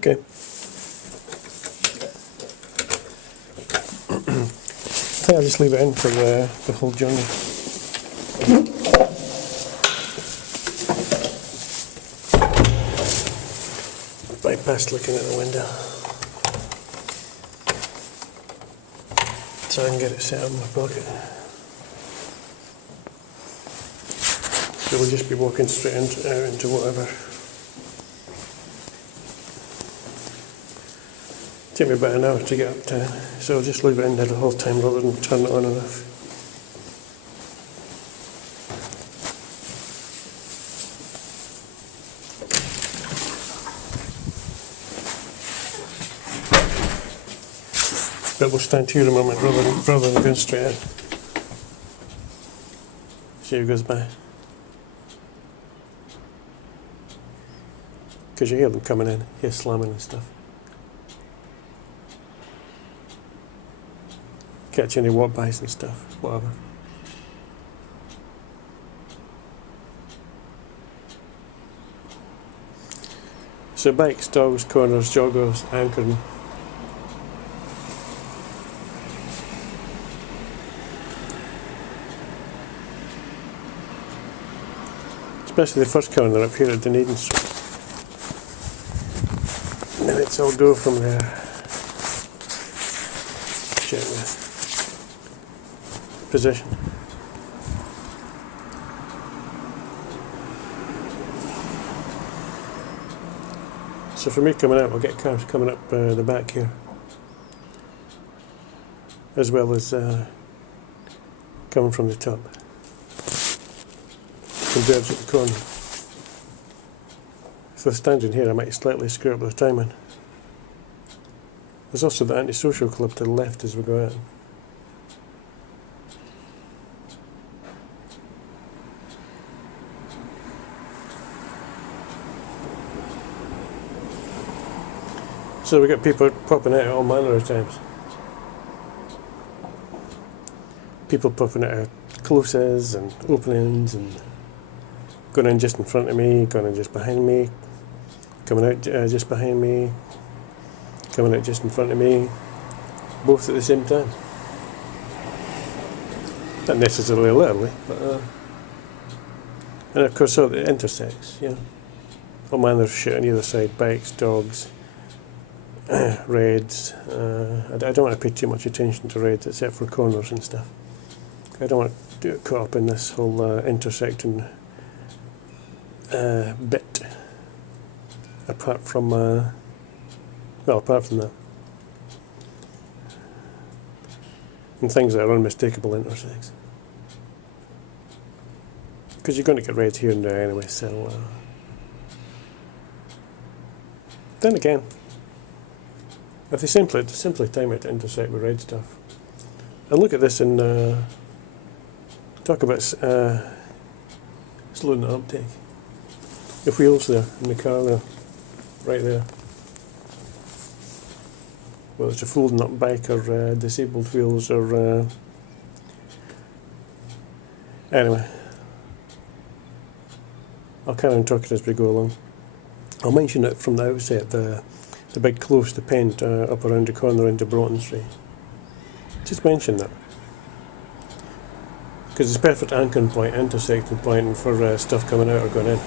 Okay. I think I'll just leave it in for the whole journey. Bypass looking at the window. So I can get it set up in my pocket. So we'll just be walking straight into whatever. Take me about an hour to get uptown, so I'll just leave it in there the whole time rather than turn it on and off. But we'll stand here a moment rather than going straight in. See who goes by. Because you hear them coming in, hear slamming and stuff. Catch any walk-bys and stuff, whatever. So bikes, dogs, corners, joggers, anchoring. Especially the first corner up here at Dunedin Street. And then it's all go from there. Check this. Position. So for me coming out, I'll get cars coming up the back here, as well as coming from the top. Converge at the corner. So standing here, I might slightly screw up the timing. There's also the antisocial club to the left as we go out. So we got people popping out at all manner of times. People popping out of closes and openings and going in just in front of me, going in just behind me, coming out just behind me, coming out just in front of me, both at the same time. Not necessarily literally, but and of course so it intersects, yeah. All manner of shit on either side, bikes, dogs, reds. I don't want to pay too much attention to reds except for corners and stuff. I don't want to get caught up in this whole intersecting bit. Apart from that. And things that are unmistakable intersects. Because you're going to get reds here and there anyway, so then again, if they simply time it to intersect with red stuff. And look at this and talk about slowing the uptake. The wheels there in the car there, right there. Whether it's a folding up bike or disabled wheels or anyway. I'll carry on talking as we go along. I'll mention it from the outset, the big close, the pent up around the corner into Broughton Street. Just mention that. Because it's a perfect anchoring point, intersecting point for stuff coming out or going in.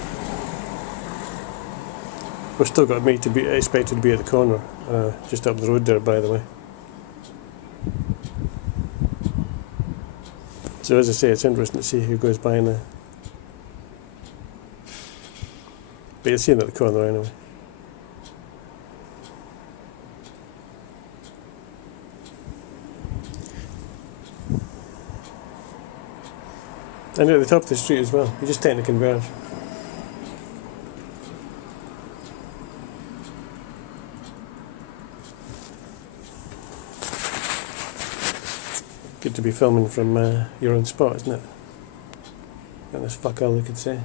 We've still got me to be expected to be at the corner, just up the road there, by the way. So as I say, it's interesting to see who goes by now. But you'll see him at the corner anyway. And at the top of the street as well, you just tend to converge. Good to be filming from your own spot, isn't it? And that's fuck all I could say.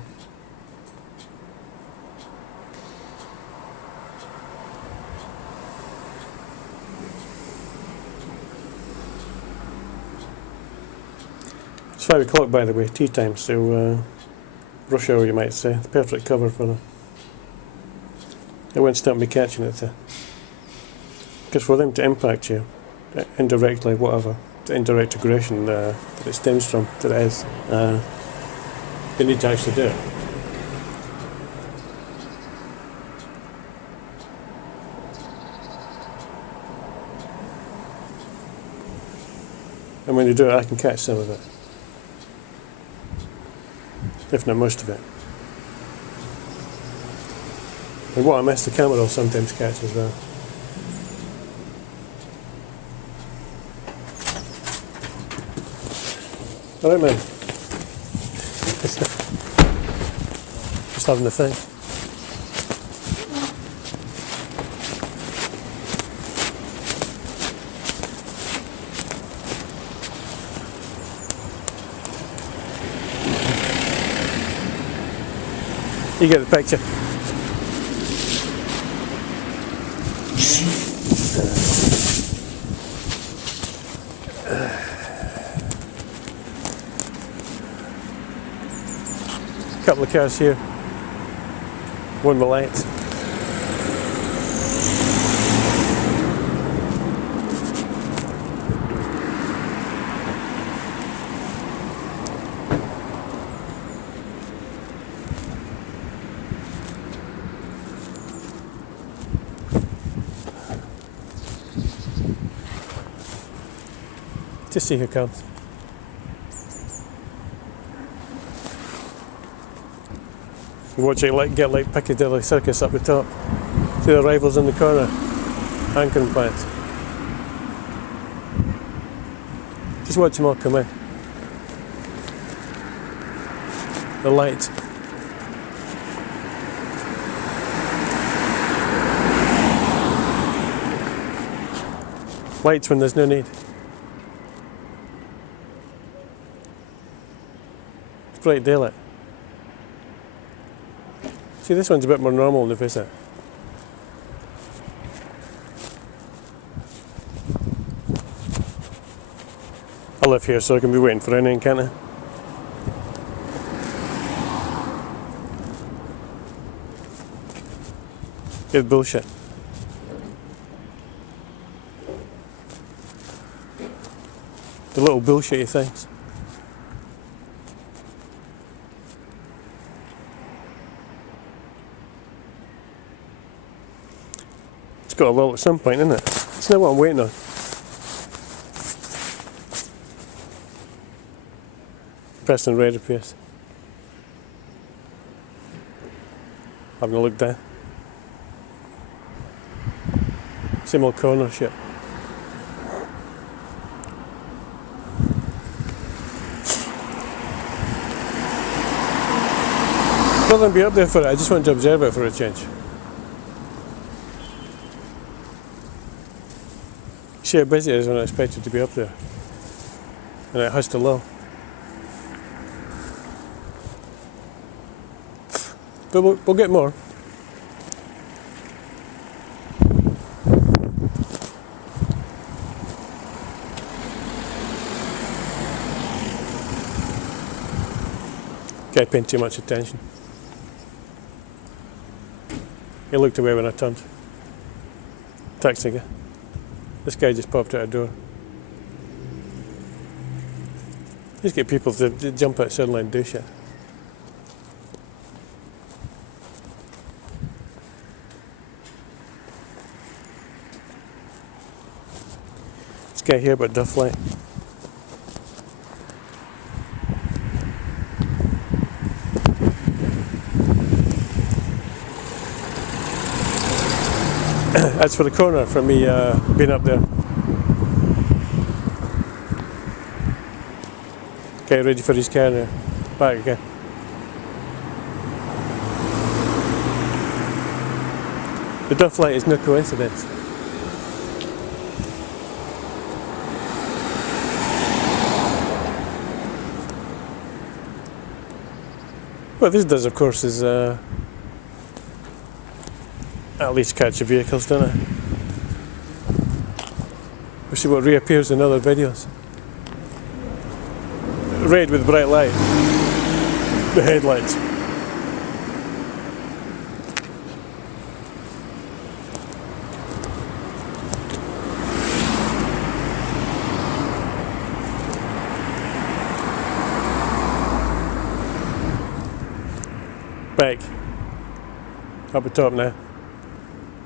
It's 5 o'clock, by the way, tea time, so rush hour you might say. The perfect cover for them. it won't stop me catching it. Because for them to impact you, indirectly, whatever, the indirect aggression that it stems from, that it is, they need to actually do it. And when you do it, I can catch some of it, if not most of it. And what I miss, the camera will sometimes catch as well. Alright, man. Just having the thing. You get the picture. Couple of cars here. One with lights. Just see who comes. Watch it get like Piccadilly Circus up the top. See the rivals in the corner. Anchoring plants. Just watch them all come in. The lights. Lights when there's no need. It's bright daylight. See, this one's a bit more normal than the visit. I live here, so I can be waiting for anything, can't I? Good bullshit. The little bullshitty things. Got a lull at some point, isn't it? It's not what I'm waiting on. Pressing red appears. Having a look down. Same old corner shit. Rather than be up there for it, I just want to observe it for a change. See how busy it is when I expected to be up there. And it has to low. But we'll get more. Guy paying too much attention. He looked away when I turned. Taxi guy. This guy just popped out a door. Just get people to jump out suddenly and do shit. This guy here about duff light. That's for the corner from me being up there. Okay, ready for his car now. Back again. The duff light is no coincidence. What this does, of course, is at least catch the vehicles, doesn't it? We'll see what reappears in other videos. Red with bright light. The headlights. wreck up the top now,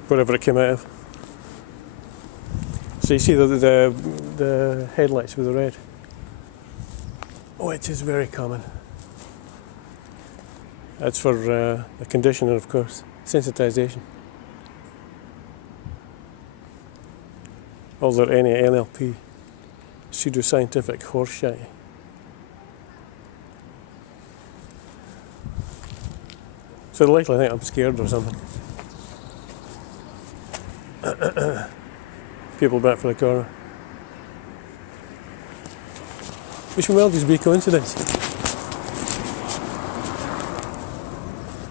wherever it came out of. So you see the headlights with the red, which is very common. That's for the conditioner, of course, sensitization. All their NLP, pseudoscientific horseshit. So they'll likely think I'm scared or something. People back for the corner. Which may well just be coincidence.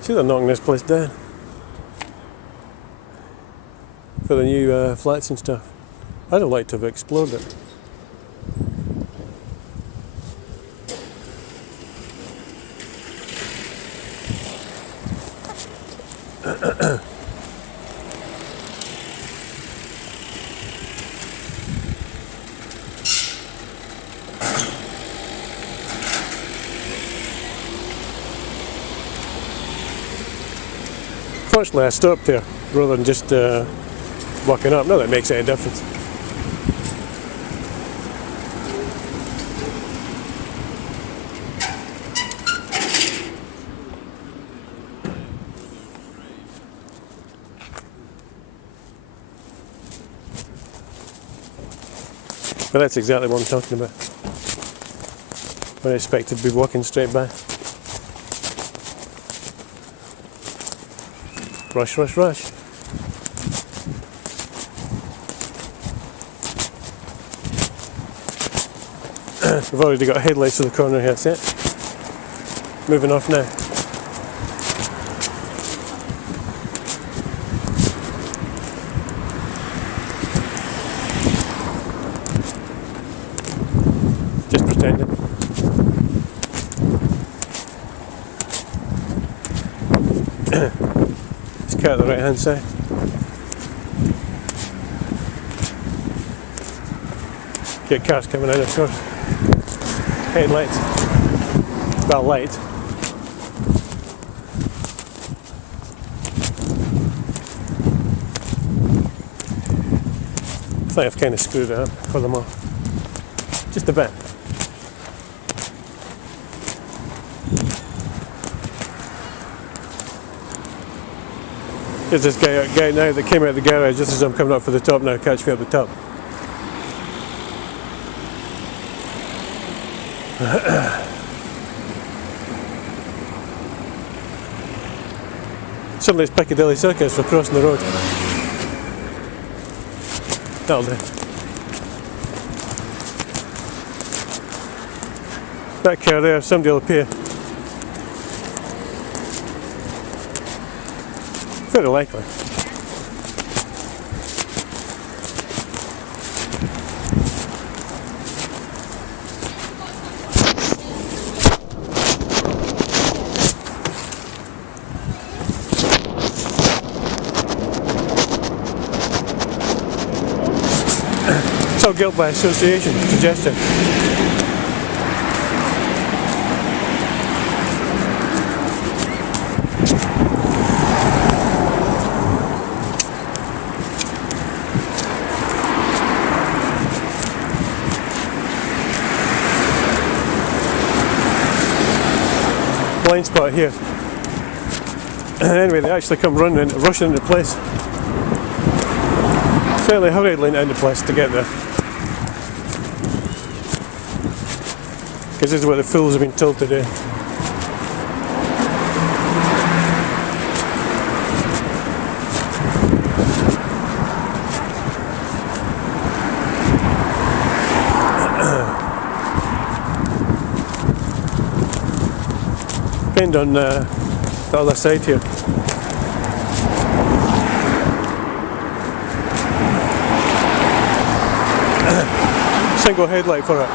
See, they're knocking this place down for the new flats and stuff. I'd have liked to have explored it. Fortunately I stopped there rather than just walking up. Not that it makes any difference. But that's exactly what I'm talking about. When I expected to be walking straight by. Rush, rush, rush. We've already got headlights to the corner here, that's it. Moving off now. Just pretending. Let's cut the right hand side. Get cars coming in, of course. Headlights. Well, light. I think I've kind of screwed it up for them all. Just a bit. There's this guy now that came out of the garage just as I'm coming up for the top now, catch me up the top. Suddenly it's Piccadilly Circus for crossing the road. That'll do. That car there, somebody will appear. Very likely. It's all guilt by association, suggestion. Blind spot here. Anyway, they actually come rushing into place. Fairly hurriedly into place to get there. Because this is what the fools have been told to do. Depend on the other side here. Single headlight for it.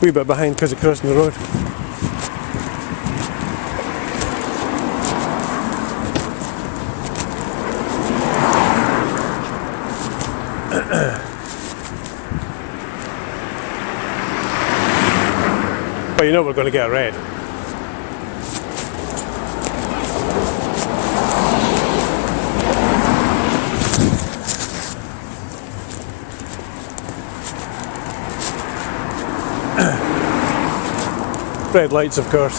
Wee bit behind because of crossing the road. know we're going to get a red. Red lights, of course,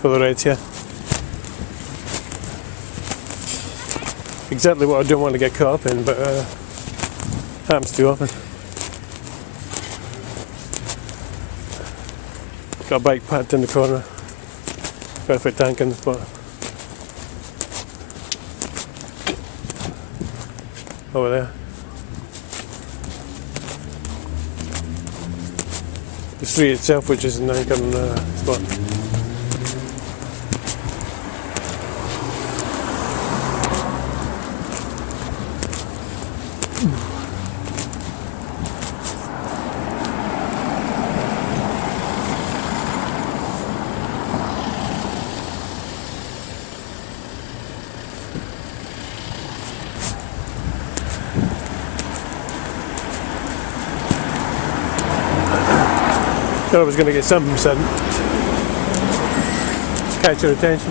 for the reds here. Exactly what I don't want to get caught up in, but happens too often. Got a bike parked in the corner, perfect tank in the spot. Over there. The street itself, which is an anchor spot. Thought I was going to get something sudden. Catch your attention.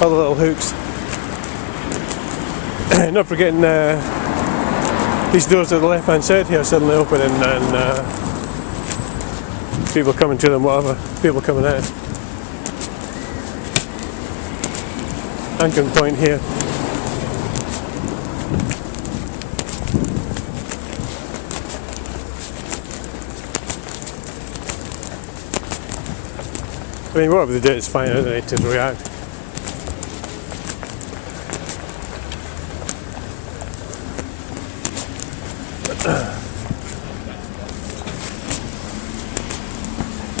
All the little hooks. Not forgetting these doors at the left hand side here suddenly opening and people coming to them, whatever. People coming out. Anchoring point here. I mean, whatever they do, it's fine, isn't it, to react.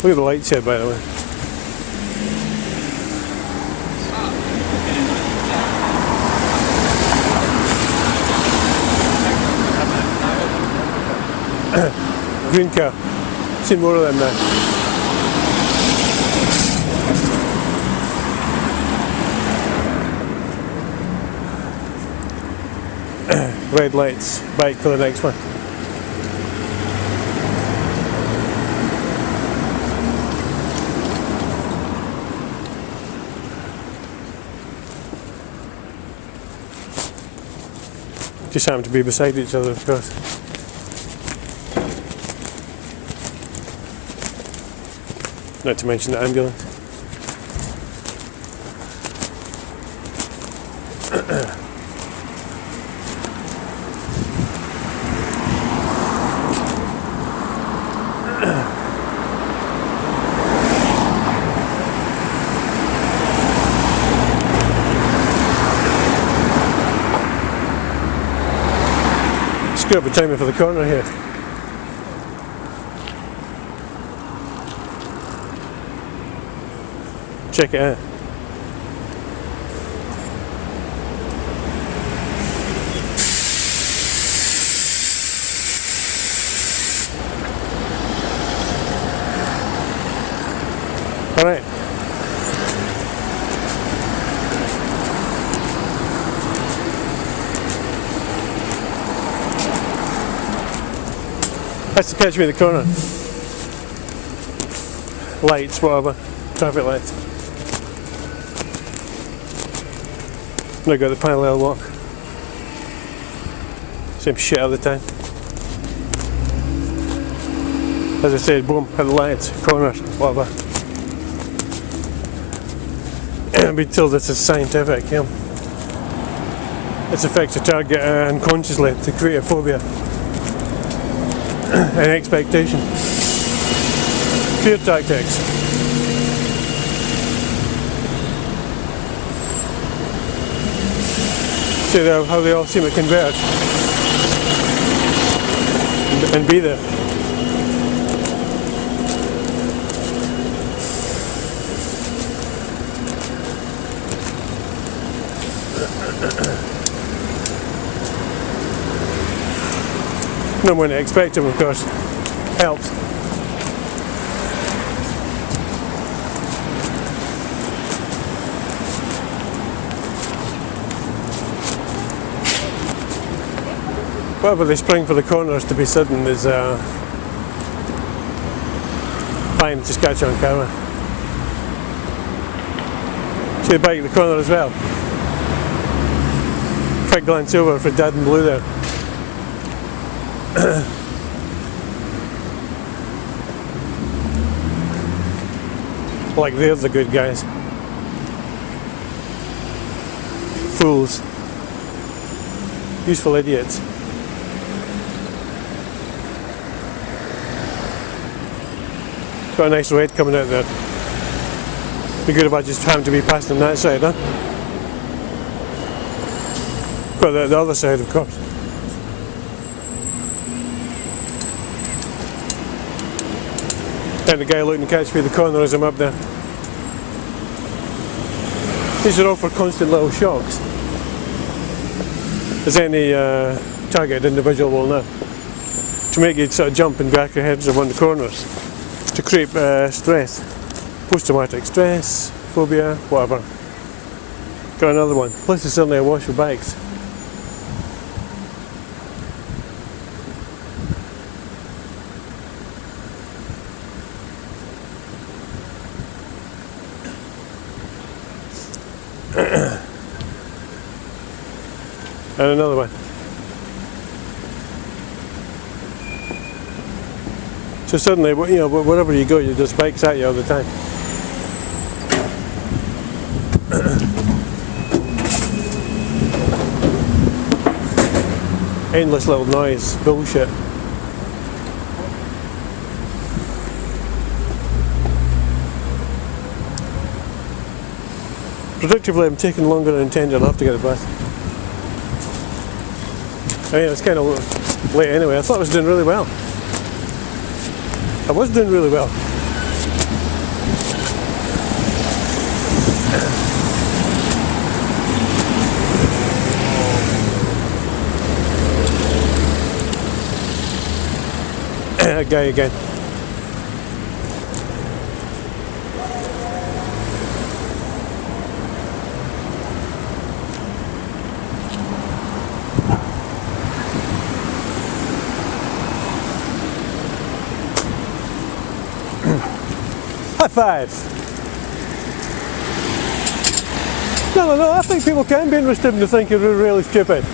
Look at the lights here, by the way. Green car. Seen more of them now. Red lights, bike for the next one. Just happen to be beside each other, of course. Not to mention the ambulance. Screw up the timer for the corner here. Check it out. All right. Has to catch me in the corner. Lights, whatever. Traffic lights. Now got the parallel walk. Same shit all the time. As I said, boom, at the lights, corners, whatever. I've been told this is scientific, yeah. This affects the target unconsciously to create a phobia. An expectation. Fear tactics. See how they all seem to converge and be there. Not when I expect them, of course. Helps. whatever they spring for the corners to be sudden is fine to catch on camera. See the bike at the corner as well. Quick glance over for Dad in blue there. Like they're the good guys. Fools. Useful idiots. Got a nice red coming out there. Be good if I just happened to be passed on that side, huh? Got the other side, of course. And the guy looking to catch me at the corner as I'm up there. These are all for constant little shocks, as any targeted individual will know, to make you sort of jump and back your heads around the corners, to create stress, post-traumatic stress, phobia, whatever. Got another one. Place is certainly awash with bikes. And another one. So suddenly, you know, wherever you go, there's bikes at you all the time. Endless little noise, bullshit. Predictably, I'm taking longer than intended. I'll have to get a bath. I mean, it's kind of late anyway. I thought I was doing really well. I was doing really well. That guy again. High five! No, I think people can be interested to think you're really stupid.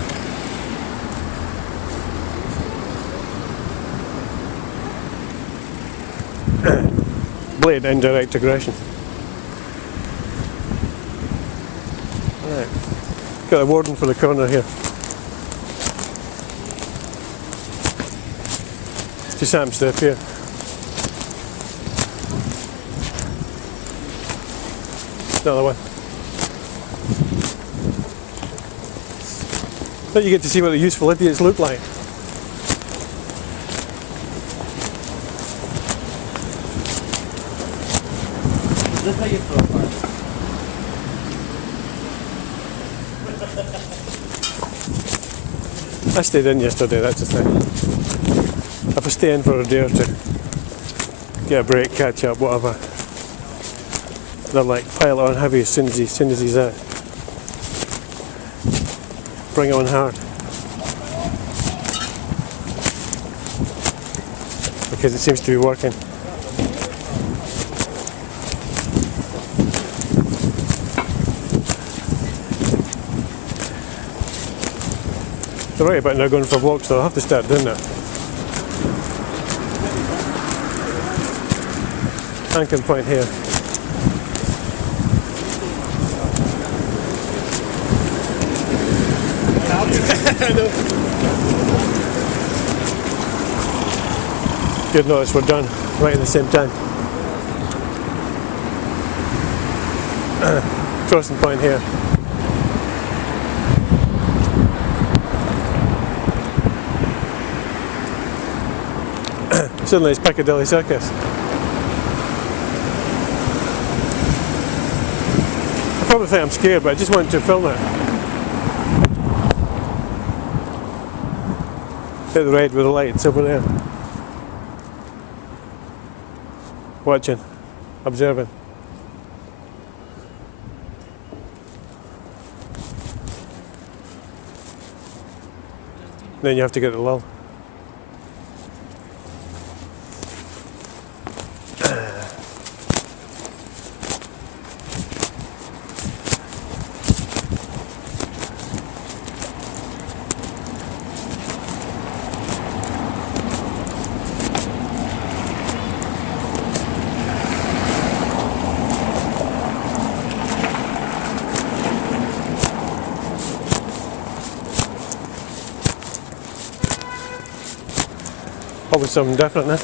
Blatant indirect aggression. Right. Got a warden for the corner here. Just some stuff here. Another one. Then you get to see what the useful idiots look like. Is this how you throw apart? I stayed in yesterday, that's the thing. If I stay in for a day or two, get a break, catch up, whatever. They're like, pile it on heavy as soon as he's out. Bring it on hard. Because it seems to be working. They're right about now going for walks, though. I'll have to start doing that. Anchor point here. Good notice, we're done right at the same time. Crossing point here. Suddenly it's Piccadilly Circus. I probably think I'm scared, but I just wanted to film it. Hit the red with the lights over there. Watching, observing. Then you have to get the lull. Always something different, eh?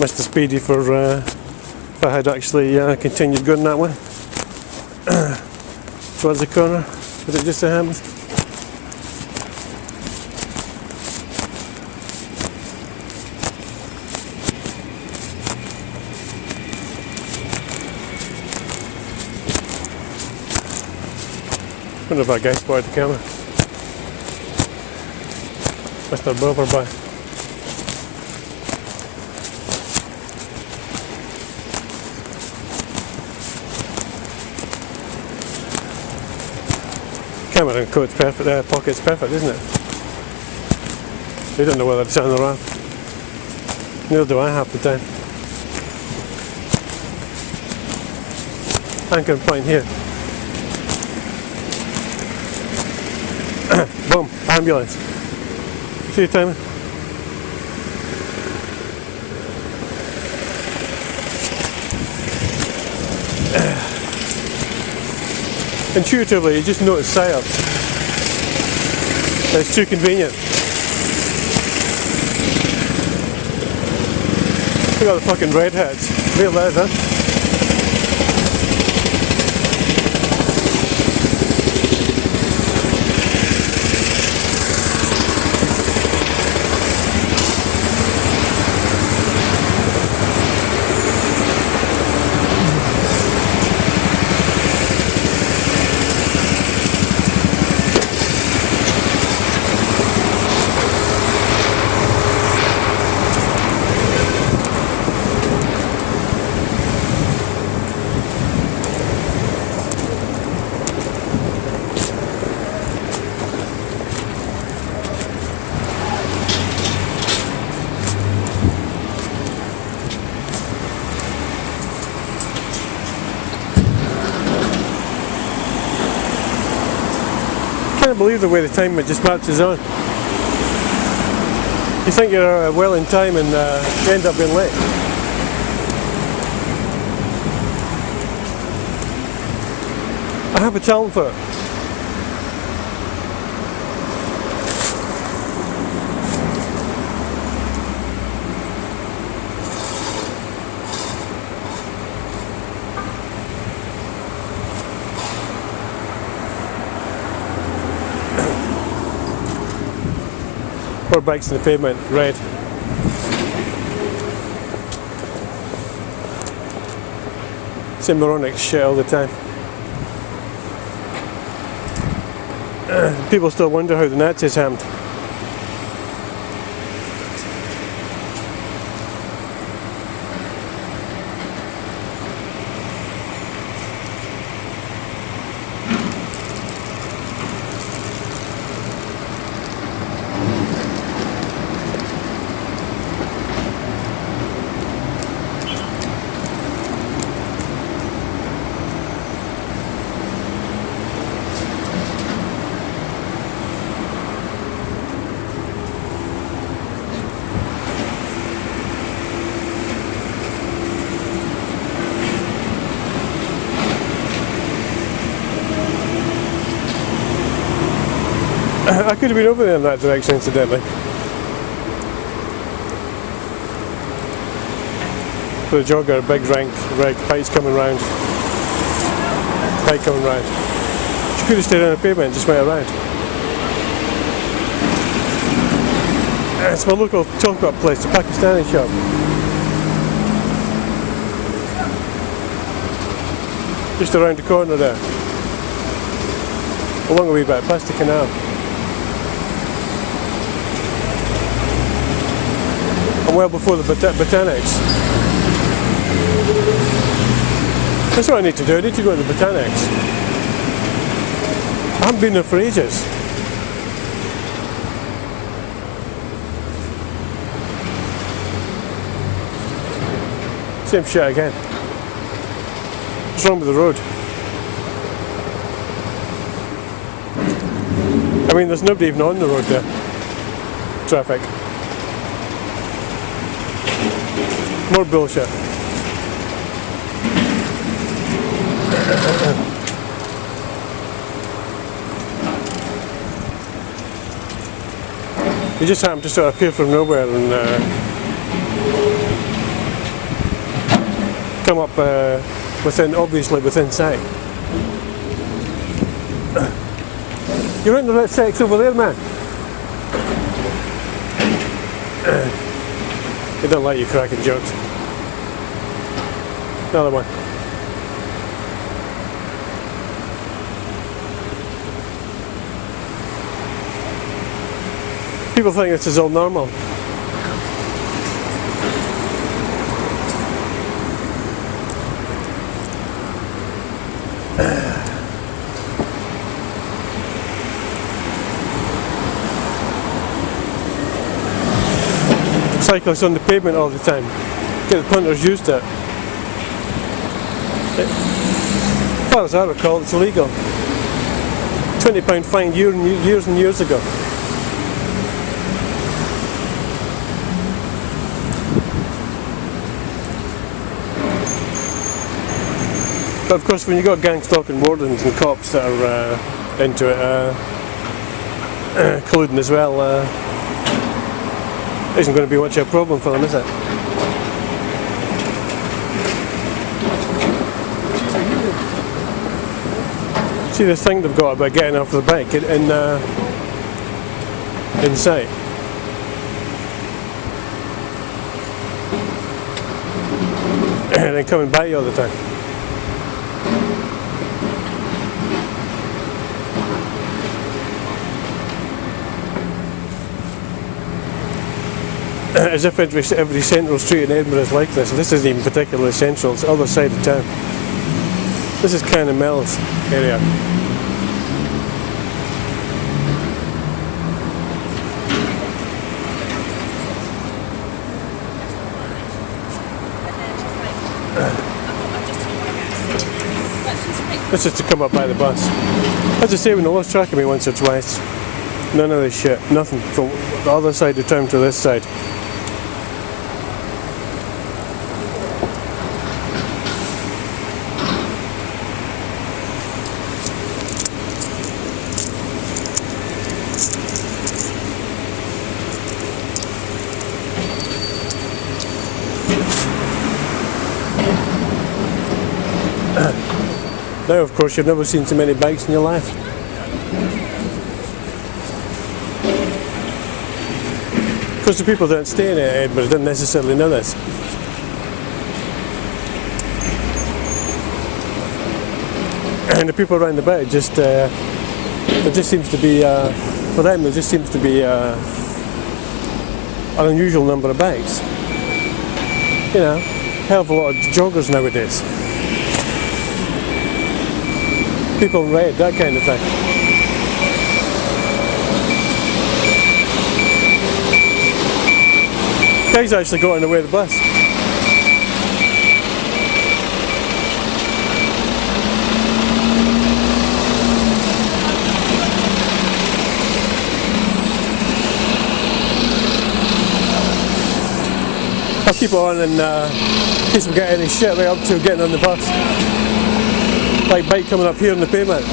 Missed the speedy for if I had actually continued going that way towards the corner, but it just so happens. I wonder if that guy spotted the camera. Mr. Bumper by. Camera in coat's perfect, pocket's perfect, isn't it? You don't know whether it's on or off. Neither do I half the time. Anchor point here. Boom, ambulance. See you, Timon. Intuitively, you just notice psyops. It's too convenient. Look at the fucking redheads. Real loud, huh? I can't believe the way the time just marches on. You think you're well in time and you end up being late. I have a talent for it. Four bikes in the pavement, red. Same moronic shit all the time. People still wonder how the Nazis hammed. I could have been over there in that direction incidentally. For the jogger, a big rank, red bike's coming round. Bike coming round. She could have stayed on the pavement and just went around. It's my local chocolate place, the Pakistani shop. Just around the corner there. Along a wee bit, past the canal. And well before the botanics. That's what I need to do. I need to go to the Botanics. I haven't been there for ages. Same shit again. What's wrong with the road? I mean, there's nobody even on the road there. Traffic. More bullshit. You just happen to sort of appear from nowhere and come up obviously within sight. You're in the right sex over there, man. They don't like you cracking jokes. Another one. People think this is all normal. Cyclists on the pavement all the time. Get the punters used to it. As far as I recall, it's illegal. £20 fine years and years ago. But of course, when you've got gang-stalking wardens and cops that are into it, colluding as well, isn't going to be much of a problem for them, is it? See this thing they've got about getting off the bike in sight. And then coming by you all the time. As if every central street in Edinburgh is like this. This isn't even particularly central, it's the other side of town. This is kind of Mills area. This is to come up by the bus. As I say, when they lost track of me once or twice, none of this shit, nothing from the other side of town to this side. Now, of course, you've never seen so many bikes in your life. Because the people that stay in Edinburgh didn't necessarily know this. And the people around about just, there just seems to be, for them, there just seems to be an unusual number of bikes. You know, hell of a lot of joggers nowadays. People in red, that kind of thing. Guys actually got in the way of the bus. I'll keep it on in case we get any shit right up to getting on the bus. Like bike coming up here on the pavement.